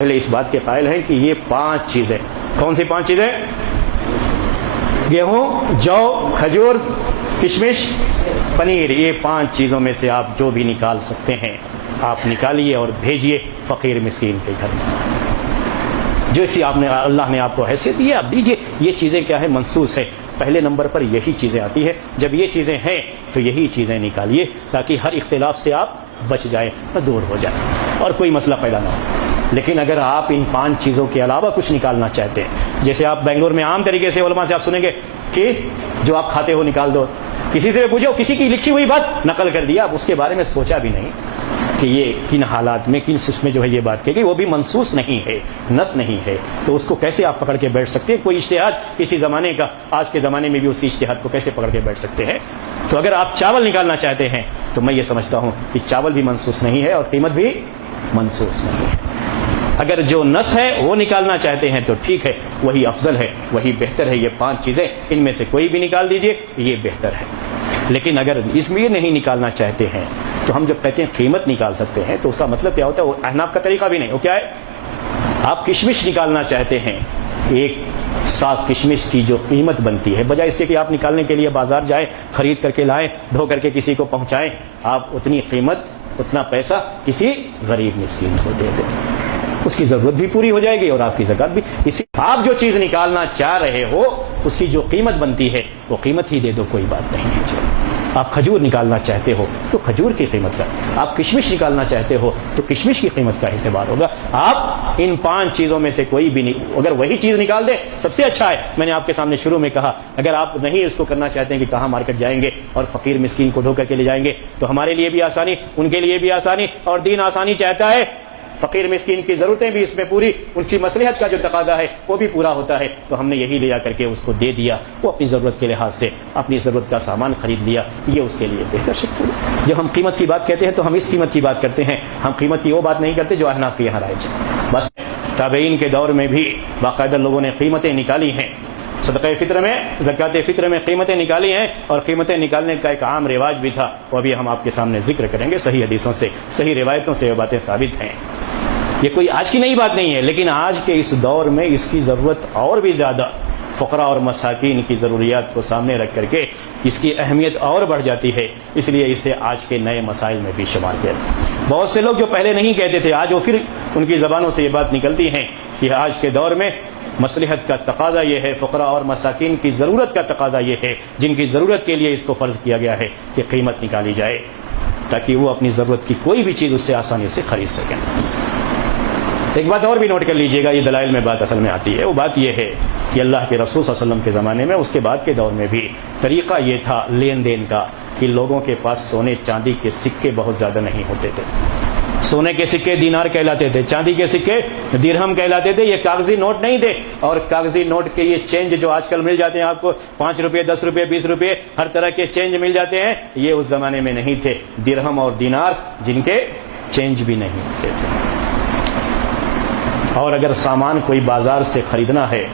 پہلے اس بات کے قائل ہیں کہ یہ 5 چیزیں، کون سی 5 چیزیں؟ گیہوں، جو، کھجور، کشمش، پنیر، یہ 5 چیزوں میں سے آپ جو بھی نکال سکتے ہیں آپ نکالیے اور بھیجیے فقیر مسکین کے گھر میں۔ جیسی اللہ نے آپ کو حیثیت دی ہے آپ دیجیے۔ یہ چیزیں کیا ہے؟ منصوص ہے، پہلے نمبر پر یہی چیزیں آتی ہے۔ جب یہ چیزیں ہیں تو یہی چیزیں نکالیے تاکہ ہر اختلاف سے آپ بچ جائیں، دور ہو جائیں اور کوئی مسئلہ پیدا نہ ہو۔ لیکن اگر آپ ان 5 چیزوں کے علاوہ کچھ نکالنا چاہتے ہیں، جیسے آپ بنگلور میں عام طریقے سے علماء سے آپ سنیں گے کہ جو آپ کھاتے ہو نکال دو، کسی سے پوچھو، کسی کی لکھی ہوئی بات نقل کر دیا، آپ اس کے بارے میں سوچا بھی نہیں کہ یہ کن حالات میں کن اس میں جو ہے یہ بات کہی گئی، وہ بھی منصوص نہیں ہے، نص نہیں ہے، تو اس کو کیسے آپ پکڑ کے بیٹھ سکتے ہیں؟ کوئی اجتہاد کسی زمانے کا آج کے زمانے میں بھی اسی اجتہاد کو کیسے پکڑ کے بیٹھ سکتے ہیں؟ تو اگر آپ چاول نکالنا چاہتے ہیں تو میں یہ سمجھتا ہوں کہ چاول بھی منصوص نہیں ہے اور قیمت بھی منصوص نہیں ہے۔ اگر جو نص ہے وہ نکالنا چاہتے ہیں تو ٹھیک ہے، وہی افضل ہے، وہی بہتر ہے۔ یہ 5 چیزیں ان میں سے کوئی بھی نکال دیجئے، یہ بہتر ہے۔ لیکن اگر اس میں یہ نہیں نکالنا چاہتے ہیں تو ہم جب کہتے ہیں قیمت نکال سکتے ہیں تو اس کا مطلب کیا ہوتا ہے؟ وہ احناف کا طریقہ بھی نہیں، وہ کیا ہے؟ آپ کشمش نکالنا چاہتے ہیں، ایک ساگ کشمش کی جو قیمت بنتی ہے، بجائے اس کے کہ آپ نکالنے کے لیے بازار جائیں، خرید کر کے لائیں، ڈھو کر کے کسی کو پہنچائیں، آپ اتنی قیمت، اتنا پیسہ کسی غریب مسکین کو دے دیں، اس کی ضرورت بھی پوری ہو جائے گی اور آپ کی زکات بھی۔ اسی آپ جو چیز نکالنا چاہ رہے ہو اس کی جو قیمت بنتی ہے وہ قیمت ہی دے دو، کوئی بات نہیں ہے۔ آپ کھجور نکالنا چاہتے ہو تو کھجور کی قیمت کا، آپ کشمش نکالنا چاہتے ہو تو کشمش کی قیمت کا اعتبار ہوگا۔ آپ ان 5 چیزوں میں سے کوئی بھی نہیں، اگر وہی چیز نکال دیں سب سے اچھا ہے۔ میں نے آپ کے سامنے شروع میں کہا، اگر آپ نہیں اس کو کرنا چاہتے ہیں کہ کہاں مارکیٹ جائیں گے اور فقیر مسکین کو ڈھو کر کے لے جائیں گے، تو ہمارے لیے بھی آسانی، ان کے لیے بھی آسانی، اور دین آسانی چاہتا ہے، فقیر مسکین کی ضرورتیں بھی اس میں پوری، ان کی مصلحت کا جو تقاضا ہے وہ بھی پورا ہوتا ہے، تو ہم نے یہی لے جا کر کے اس کو دے دیا، وہ اپنی ضرورت کے لحاظ سے اپنی ضرورت کا سامان خرید لیا، یہ اس کے لیے بہتر شکل ہے۔ جب ہم قیمت کی بات کہتے ہیں تو ہم اس قیمت کی بات کرتے ہیں، ہم قیمت کی وہ بات نہیں کرتے جو احناف کے یہاں رائج ہے۔ بس تابعین کے دور میں بھی باقاعدہ لوگوں نے قیمتیں نکالی ہیں، صدقہ فطر میں، زکوٰۃ فطر میں قیمتیں نکالی ہیں، اور قیمتیں نکالنے کا ایک عام رواج بھی تھا، وہ ابھی ہم آپ کے سامنے ذکر کریں گے۔ صحیح حدیثوں سے، صحیح روایتوں سے یہ باتیں ثابت ہیں، یہ کوئی آج کی نئی بات نہیں ہے، لیکن آج کے اس دور میں اس کی ضرورت اور بھی زیادہ، فقراء اور مساکین کی ضروریات کو سامنے رکھ کر کے اس کی اہمیت اور بڑھ جاتی ہے، اس لیے اسے آج کے نئے مسائل میں بھی شمار کیا۔ بہت سے لوگ جو پہلے نہیں کہتے تھے آج وہ پھر ان کی زبانوں سے یہ بات نکلتی ہیں کہ آج کے دور میں مصلحت کا تقاضا یہ ہے، فقراء اور مساکین کی ضرورت کا تقاضا یہ ہے، جن کی ضرورت کے لیے اس کو فرض کیا گیا ہے کہ قیمت نکالی جائے تاکہ وہ اپنی ضرورت کی کوئی بھی چیز اس سے آسانی سے خرید سکیں۔ ایک بات اور بھی نوٹ کر لیجئے گا، یہ دلائل میں بات اصل میں آتی ہے، وہ بات یہ ہے کہ اللہ کے رسول صلی اللہ علیہ وسلم کے زمانے میں، اس کے بعد کے دور میں بھی طریقہ یہ تھا لین دین کا کہ لوگوں کے پاس سونے چاندی کے سکے بہت زیادہ نہیں ہوتے تھے۔ سونے کے سکے دینار کہلاتے تھے، چاندی کے سکے درہم کہلاتے تھے، یہ کاغذی نوٹ نہیں تھے۔ اور کاغذی نوٹ کے یہ چینج جو آج کل مل جاتے ہیں آپ کو، 5 روپے، 10 روپے، 20 روپے، ہر طرح کے چینج مل جاتے ہیں، یہ اس زمانے میں نہیں تھے۔ درہم اور دینار جن کے چینج بھی نہیں ہوتے تھے، اور اگر سامان کوئی بازار سے خریدنا ہے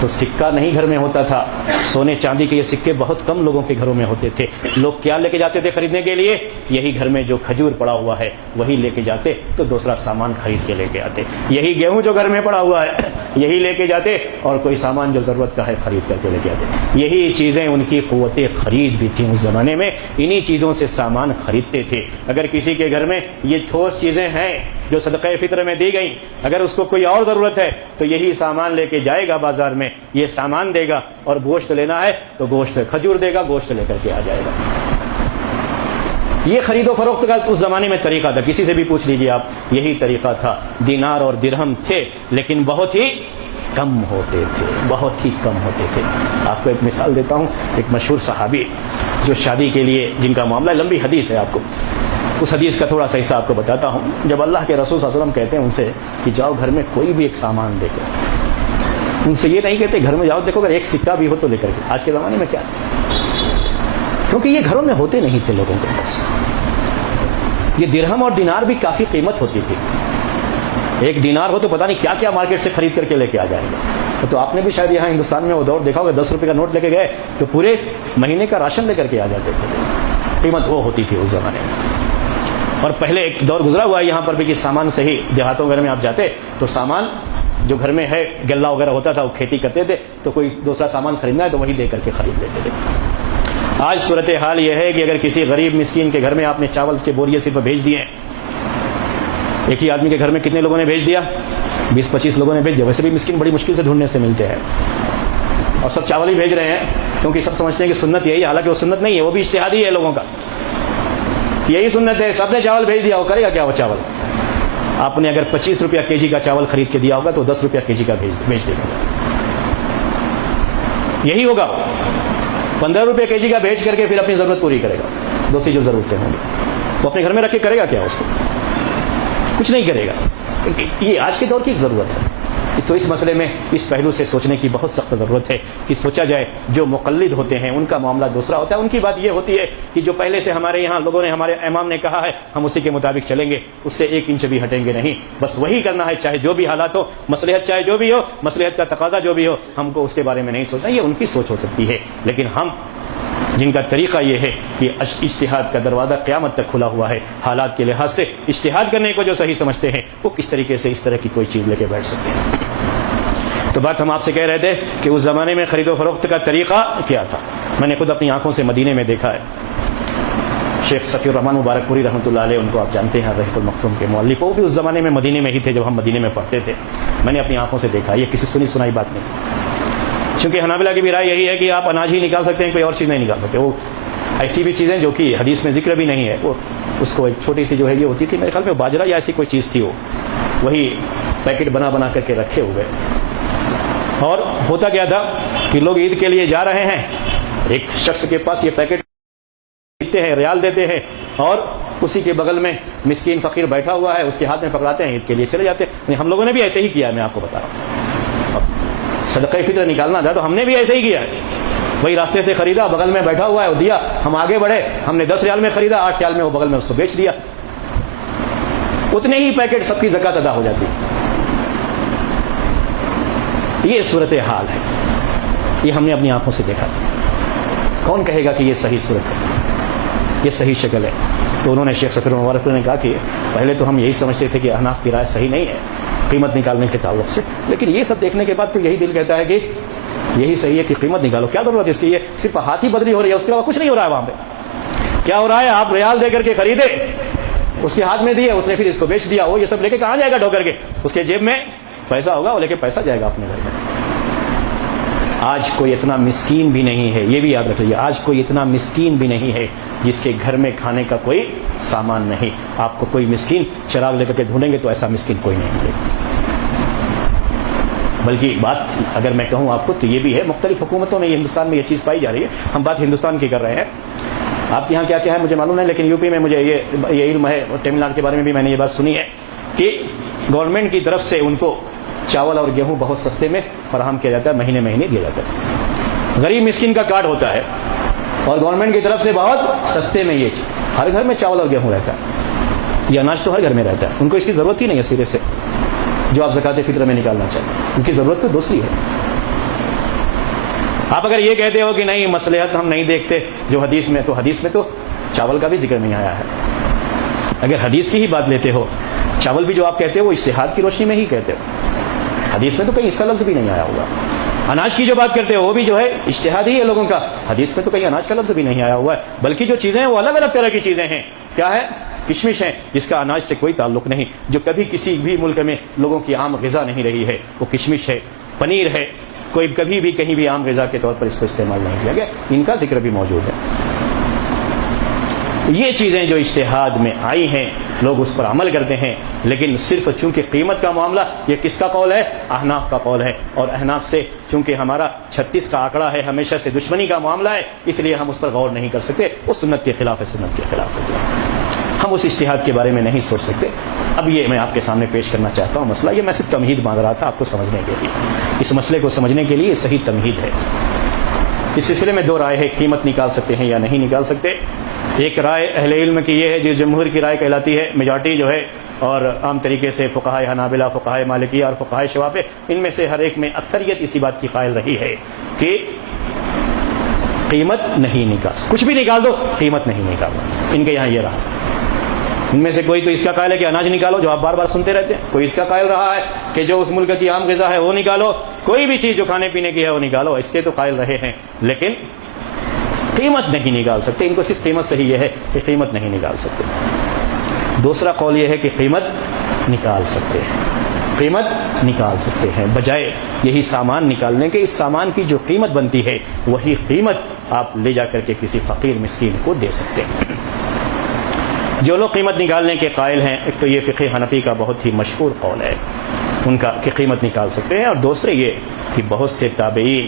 تو سکہ نہیں گھر میں ہوتا تھا، سونے چاندی کے یہ سکے بہت کم لوگوں کے گھروں میں ہوتے تھے۔ لوگ کیا لے کے جاتے تھے خریدنے کے لیے؟ یہی گھر میں جو کھجور پڑا ہوا ہے وہی لے کے جاتے، تو دوسرا سامان خرید کے لے کے آتے۔ یہی گیہوں جو گھر میں پڑا ہوا ہے یہی لے کے جاتے، اور کوئی سامان جو ضرورت کا ہے خرید کر کے لے کے آتے۔ یہی چیزیں ان کی قوت خرید بھی تھیں اس زمانے میں، انہی چیزوں سے سامان خریدتے تھے۔ اگر کسی کے گھر میں یہ ٹھوس چیزیں ہیں جو صدقہ فطر میں دی گئیں، اگر اس کو کوئی اور ضرورت ہے تو یہی سامان لے کے جائے گا بازار میں، یہ سامان دے گا، اور گوشت لینا ہے تو گوشت، کھجور دے گا، گوشت لے کر کے آ جائے گا۔ یہ خرید و فروخت کا اس زمانے میں طریقہ تھا، کسی سے بھی پوچھ لیجئے آپ، یہی طریقہ تھا۔ دینار اور درہم تھے لیکن بہت ہی کم ہوتے تھے، بہت ہی کم ہوتے تھے۔ آپ کو ایک مثال دیتا ہوں، ایک مشہور صحابی جو شادی کے لیے، جن کا معاملہ لمبی حدیث ہے، آپ کو اس حدیث کا تھوڑا سا حصہ آپ کو بتاتا ہوں۔ جب اللہ کے رسول صلی اللہ علیہ وسلم کہتے ہیں ان سے کہ جاؤ گھر میں کوئی بھی ایک سامان دیکھو، ان سے یہ نہیں کہتے گھر میں جاؤ دیکھو اگر ایک سکہ بھی ہو تو لے کر کے۔ آج کے زمانے میں کیا ہے، کیونکہ یہ گھروں میں ہوتے نہیں تھے لوگوں کے پاس۔ یہ درہم اور دینار بھی کافی قیمت ہوتی تھی، ایک دینار ہو تو پتہ نہیں کیا کیا مارکیٹ سے خرید کر کے لے کے آ جائے گا۔ تو آپ نے بھی شاید یہاں ہندوستان میں وہ دور دیکھا ہوگا، 10 روپے کا نوٹ لے کے گئے تو پورے مہینے کا راشن لے کر کے آ جاتے تھے، قیمت وہ ہوتی تھی اس زمانے میں۔ اور پہلے ایک دور گزرا ہوا ہے یہاں پر بھی کہ سامان سے ہی دیہاتوں وغیرہ میں آپ جاتے تو سامان جو گھر میں ہے گلہ وغیرہ ہوتا تھا وہ کھیتی کرتے تھے تو کوئی دوسرا سامان خریدنا ہے تو وہی دے کر کے خرید لیتے تھے. آج صورتحال یہ ہے کہ اگر کسی غریب مسکین کے گھر میں آپ نے چاول کے بوریے صرف بھیج دیے, ایک ہی آدمی کے گھر میں کتنے لوگوں نے بھیج دیا, 20-25 لوگوں نے بھیج دیا. ویسے بھی مسکین بڑی مشکل سے ڈھونڈنے سے ملتے ہیں اور سب چاول ہی بھیج رہے ہیں کیونکہ سب سمجھتے ہیں کہ سنت یہی ہے, حالانکہ وہ سنت نہیں ہے, وہ بھی اجتہادی ہے لوگوں کا کہ یہی سنت ہے. سب نے چاول بھیج دیا, وہ کرے گا کیا وہ چاول؟ آپ نے اگر 25 روپیہ کے جی کا چاول خرید کے دیا ہوگا تو 10 روپیہ کے جی کا بھیج دے گا, یہی ہوگا. 15 روپے کے جی کا بیچ کر کے پھر اپنی ضرورت پوری کرے گا, دوسری جو ضرورتیں ہوں گی وہ اپنے گھر میں رکھ کے کرے گا کیا؟ اس کو کچھ نہیں کرے گا. یہ آج کے دور کی ضرورت ہے. تو اس مسئلے میں اس پہلو سے سوچنے کی بہت سخت ضرورت ہے کہ سوچا جائے. جو مقلد ہوتے ہیں ان کا معاملہ دوسرا ہوتا ہے. ان کی بات یہ ہوتی ہے کہ جو پہلے سے ہمارے یہاں لوگوں نے, ہمارے امام نے کہا ہے, ہم اسی کے مطابق چلیں گے, اس سے 1 انچ بھی ہٹیں گے نہیں. بس وہی کرنا ہے چاہے جو بھی حالات ہو, مصلحت چاہے جو بھی ہو, مصلحت کا تقاضا جو بھی ہو, ہم کو اس کے بارے میں نہیں سوچنا. یہ ان کی سوچ ہو سکتی ہے, لیکن ہم جن کا طریقہ یہ ہے کہ اجتہاد کا دروازہ قیامت تک کھلا ہوا ہے, حالات کے لحاظ سے اجتہاد کرنے کو جو صحیح سمجھتے ہیں وہ کس طریقے سے اس طرح کی کوئی چیز لے کے بیٹھ سکتے ہیں. تو بات ہم آپ سے کہہ رہے تھے کہ اس زمانے میں خرید و فروخت کا طریقہ کیا تھا. میں نے خود اپنی آنکھوں سے مدینے میں دیکھا ہے. شیخ صفی الرحمان مبارک پوری رحمۃ اللہ علیہ, ان کو آپ جانتے ہیں, رحیق المختوم کے مؤلف, وہ بھی اس زمانے میں مدینے میں ہی تھے جب ہم مدینے میں پڑھتے تھے. میں نے اپنی آنکھوں سے دیکھا, یہ کسی سنی سنائی بات نہیں. چونکہ حنابلہ کی بھی رائے یہی ہے کہ آپ اناج ہی نکال سکتے ہیں, کوئی اور چیز نہیں نکال سکتے. وہ ایسی بھی چیزیں جو کہ حدیث میں ذکر بھی نہیں ہے, وہ اس کو ایک چھوٹی سی جو ہے یہ ہوتی تھی, میرے خیال میں باجرہ یا ایسی کوئی چیز تھی, وہ وہی پیکٹ بنا کر کے رکھے ہوئے. اور ہوتا کیا تھا کہ لوگ عید کے لیے جا رہے ہیں, ایک شخص کے پاس یہ پیکٹ دیتے ہیں, ریال دیتے ہیں, اور اسی کے بغل میں مسکین فقیر بیٹھا ہوا ہے, اس کے ہاتھ میں پکڑاتے ہیں, عید کے لیے چلے جاتے ہیں. ہم لوگوں نے بھی ایسے ہی کیا ہے, میں آپ کو بتا رہا ہوں. صدقہ فطر نکالنا تھا تو ہم نے بھی ایسے ہی کیا ہے. وہی راستے سے خریدا, بغل میں بیٹھا ہوا ہے, وہ دیا, ہم آگے بڑھے, ہم نے 10 ریال میں خریدا, 8 ریال میں وہ بغل میں اس کو بیچ دیا. اتنے ہی پیکٹ سب کی زکات ادا ہو جاتی. یہ صورتحال ہے, یہ ہم نے اپنی آنکھوں سے دیکھا. کون کہے گا کہ یہ صحیح صورت ہے, یہ صحیح شکل ہے؟ تو انہوں نے شیخ صفی الرحمان مبارک نے کہا کہ پہلے تو ہم یہی سمجھتے تھے کہ احناف کی رائے صحیح نہیں ہے قیمت نکالنے کے تعلق سے, لیکن یہ سب دیکھنے کے بعد تو یہی دل کہتا ہے کہ یہی صحیح ہے کہ قیمت نکالو. کیا ضرورت ہے اس کی؟ یہ صرف ہاتھ ہی بدلی ہو رہی ہے, اس کے علاوہ کچھ نہیں ہو رہا ہے. وہاں پہ کیا ہو رہا ہے؟ آپ ریال دے کر کے خریدے, اس کے ہاتھ میں دیے, اس نے پھر اس کو بیچ دیا. وہ یہ سب لے کے کہاں جائے گا ڈھو کر کے؟ اس کے جیب میں پیسہ ہوگا, وہ لے کے پیسہ جائے گا اپنے گھر میں. آج کوئی اتنا مسکین بھی نہیں ہے, یہ بھی یاد رکھ لیجیے, آج کوئی اتنا مسکین بھی نہیں ہے جس کے گھر میں کھانے کا کوئی سامان نہیں. آپ کو کوئی مسکین چراغ لے کر کے ڈھونڈیں گے تو ایسا مسکین کوئی نہیں ملے گا. بلکہ بات اگر میں کہوں آپ کو تو یہ بھی ہے, مختلف حکومتوں میں یہ ہندوستان میں یہ چیز پائی جا رہی ہے. ہم بات ہندوستان کی کر رہے ہیں, آپ کے یہاں کیا کیا ہے مجھے معلوم نہیں, لیکن یو پی میں مجھے یہ علم ہے, تمل ناڈو کے بارے میں بھی میں نے یہ بات سنی ہے کہ گورنمنٹ کی طرف سے ان کو چاول اور گیہوں بہت سستے میں فراہم کیا جاتا ہے, مہینے مہینے دیا جاتا ہے. غریب مسکین کا کارڈ ہوتا ہے اور گورنمنٹ کی طرف سے بہت سستے میں یہ ہر گھر میں چاول اور گیہوں رہتا ہے. یہ اناج تو ہر گھر میں رہتا ہے, ان کو اس کی ضرورت ہی نہیں ہے سرے سے جو آپ زکات فطر میں نکالنا چاہتے ہیں. ان کی ضرورت تو دوسری ہے. آپ اگر یہ کہتے ہو کہ نہیں مصلحت ہم نہیں دیکھتے جو حدیث میں, تو حدیث میں تو چاول کا بھی ذکر نہیں آیا ہے. اگر حدیث کی ہی بات لیتے ہو, چاول بھی جو آپ کہتے ہو وہ اجتہاد کی روشنی میں ہی کہتے ہو, حدیث میں تو کہیں اس کا لفظ بھی نہیں آیا ہوگا. اناج کی جو بات کرتے ہو وہ بھی جو ہے اجتہاد ہی ہے لوگوں کا, حدیث میں تو کہیں اناج کا لفظ بھی نہیں آیا ہوا ہے. بلکہ جو چیزیں ہیں وہ الگ الگ طرح کی چیزیں ہیں. کیا ہے؟ کشمش ہے جس کا اناج سے کوئی تعلق نہیں, جو کبھی کسی بھی ملک میں لوگوں کی عام غذا نہیں رہی ہے, وہ کشمش ہے. پنیر ہے, کوئی کبھی بھی کہیں بھی عام غذا کے طور پر اس کو استعمال نہیں کیا گیا, ان کا ذکر بھی موجود ہے. یہ چیزیں جو اجتہاد میں آئی ہیں لوگ اس پر عمل کرتے ہیں, لیکن صرف چونکہ قیمت کا معاملہ یہ کس کا قول ہے؟ احناف کا قول ہے. اور احناف سے چونکہ ہمارا 36 کا آنکڑا ہے, ہمیشہ سے دشمنی کا معاملہ ہے, اس لیے ہم اس پر غور نہیں کر سکتے. وہ سنت کے خلاف ہے, سنت کے خلاف ہے, ہم اس اجتہاد کے بارے میں نہیں سوچ سکتے. اب یہ میں آپ کے سامنے پیش کرنا چاہتا ہوں مسئلہ, یہ میں صرف تمہید مانگ رہا تھا آپ کو سمجھنے کے لیے. اس مسئلے کو سمجھنے کے لیے یہ صحیح تمہید ہے. اس سلسلے میں 2 رائے ہے, قیمت نکال سکتے ہیں یا نہیں نکال سکتے. ایک رائے اہل علم کی یہ ہے جو جمہور کی رائے کہلاتی ہے, میجارٹی جو ہے, اور عام طریقے سے فقہائے حنابلہ, فقہائے مالکیہ اور فقہائے شوافع, ان میں سے ہر ایک میں اکثریت اسی بات کی قائل رہی ہے کہ قیمت نہیں نکال, کچھ بھی نکال دو قیمت نہیں نکالنا. ان کے یہاں یہ رہا. ان میں سے کوئی تو اس کا قائل ہے کہ اناج نکالو، جو آپ بار بار سنتے رہتے ہیں، کوئی اس کا قائل رہا ہے کہ جو اس ملک کی عام غذا ہے وہ نکالو، کوئی بھی چیز جو کھانے پینے کی ہے وہ نکالو، اس کے تو قائل رہے ہیں، لیکن قیمت نہیں نکال سکتے۔ ان کو صرف قیمت سے ہی یہ ہے کہ قیمت نہیں نکال سکتے۔ دوسرا قول یہ ہے کہ قیمت نکال سکتے ہیں، قیمت نکال سکتے ہیں، بجائے یہی سامان نکالنے کے اس سامان کی جو قیمت بنتی ہے وہی قیمت آپ لے جا کر کے کسی فقیر مسکین کو دے سکتے ہیں۔ جو لوگ قیمت نکالنے کے قائل ہیں، ایک تو یہ فقہ حنفی کا بہت ہی مشہور قول ہے ان کا کہ قیمت نکال سکتے ہیں، اور دوسرے یہ کہ بہت سے تابعین،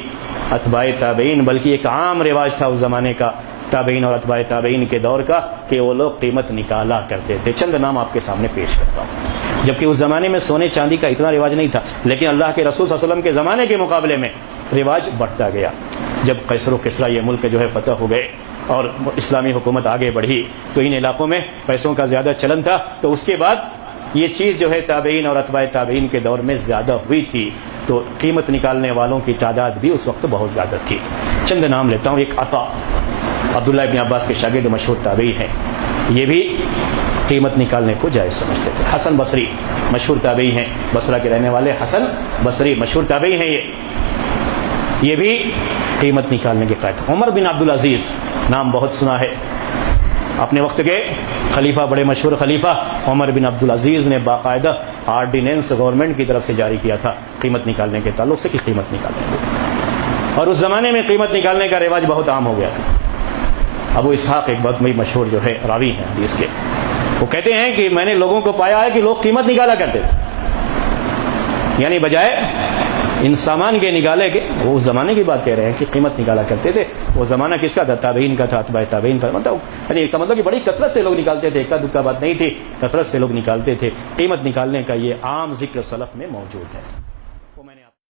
اتباع تابعین، بلکہ ایک عام رواج تھا اس زمانے کا تابعین اور اتباع تابعین کے دور کا کہ وہ لوگ قیمت نکالا کرتے تھے۔ چند نام آپ کے سامنے پیش کرتا ہوں۔ جبکہ اس زمانے میں سونے چاندی کا اتنا رواج نہیں تھا، لیکن اللہ کے رسول صلی اللہ علیہ وسلم کے زمانے کے مقابلے میں رواج بڑھتا گیا۔ جب قیصر و کسریٰ یہ ملک جو ہے فتح ہو گئے اور اسلامی حکومت آگے بڑھی تو ان علاقوں میں پیسوں کا زیادہ چلن تھا، تو اس کے بعد یہ چیز جو ہے تابعین اور اتباع تابعین کے دور میں زیادہ ہوئی تھی، تو قیمت نکالنے والوں کی تعداد بھی اس وقت بہت زیادہ تھی۔ چند نام لیتا ہوں۔ ایک عطا، عبداللہ ابن عباس کے شاگرد مشہور تابعی ہیں، یہ بھی قیمت نکالنے کو جائز سمجھتے تھے۔ حسن بصری مشہور تابعی ہیں، بصرہ کے رہنے والے حسن بصری مشہور تابعی ہیں، یہ بھی قیمت نکالنے کے قائل تھے۔ عمر بن عبدالعزیز نام بہت سنا ہے، اپنے وقت کے خلیفہ، بڑے مشہور خلیفہ عمر بن عبدالعزیز نے باقاعدہ آرڈیننس گورنمنٹ کی طرف سے جاری کیا تھا قیمت نکالنے کے تعلق سے کہ قیمت نکالنے کو، اور اس زمانے میں قیمت نکالنے کا رواج بہت عام ہو گیا تھا۔ ابو اسحاق ایک بہت مشہور جو ہے راوی ہیں حدیث کے، وہ کہتے ہیں کہ میں نے لوگوں کو پایا ہے کہ لوگ قیمت نکالا کرتے تھے، یعنی بجائے ان سامان کے نکالے کے، وہ اس زمانے کی بات کہہ رہے ہیں کہ قیمت نکالا کرتے تھے۔ وہ زمانہ کس کا تھا؟ تابعین کا تھا، اتباع تابعین کا، یعنی اس کا مطلب کہ بڑی کثرت سے لوگ نکالتے تھے، اکا دکا بات نہیں تھی، کثرت سے لوگ نکالتے تھے۔ قیمت نکالنے کا یہ عام ذکر سلف میں موجود ہے۔